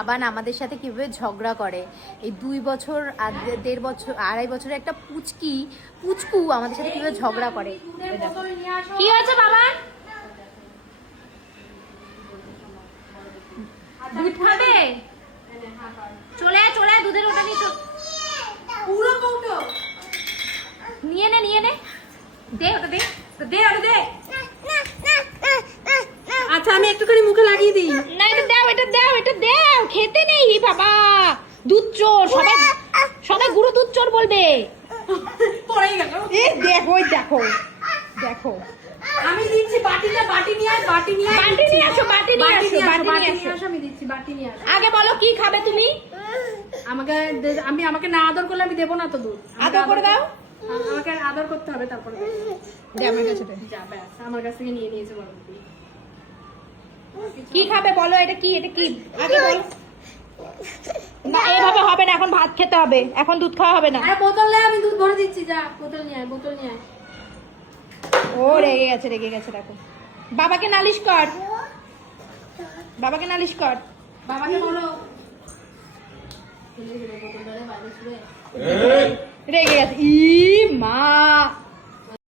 আবার আমাদের সাথে কিভাবে ঝগড়া করে, এই 2 বছর আর 1.5 বছর 2.5 বছরের একটা পুচকু আমাদের সাথে কিভাবে ঝগড়া করে। কি হয়েছে বাবা? দুধ খাবে? চলে চলে দুধের ওটা নিয়ে পুরো কৌটো নিয়ে নে দে ওটা দে ওটা দে। আচ্ছা আমি একটুখানি মুখে লাগিয়ে দিই। না এটা দাও খেতে নেই বাবা। দুধ চোর, সবাই গুঁড়ো দুধ চোর বলবে। পড়ে গেল। এই দেখো আমি দিচ্ছি বাটি নিয়ে আসো। আমি দিচ্ছি বাটি নিয়ে আসো। আগে বলো কি খাবে তুমি? আমাকে না আদর করলে আমি দেবো না তো দুধ। আদর করে দাও। আমাকে আদর করতে হবে তারপরে দে আমার কাছে দে। যা ব্যাস আমার কাছ থেকে নিয়ে নিয়েছে বলো। কি খাবে বলো? এটা কি আগে বলো। না এভাবে হবে না, এখন ভাত খেতে হবে, এখন দুধ খাওয়া হবে না। আরে বোতল নে, আমি দুধ ভরে দিচ্ছি। যা বোতল নিয়ে আয়। ও রেগে গেছে দেখো। বাবাকে নালিশ কর। বাবাকে বলো। রেগে গেছে। ই মা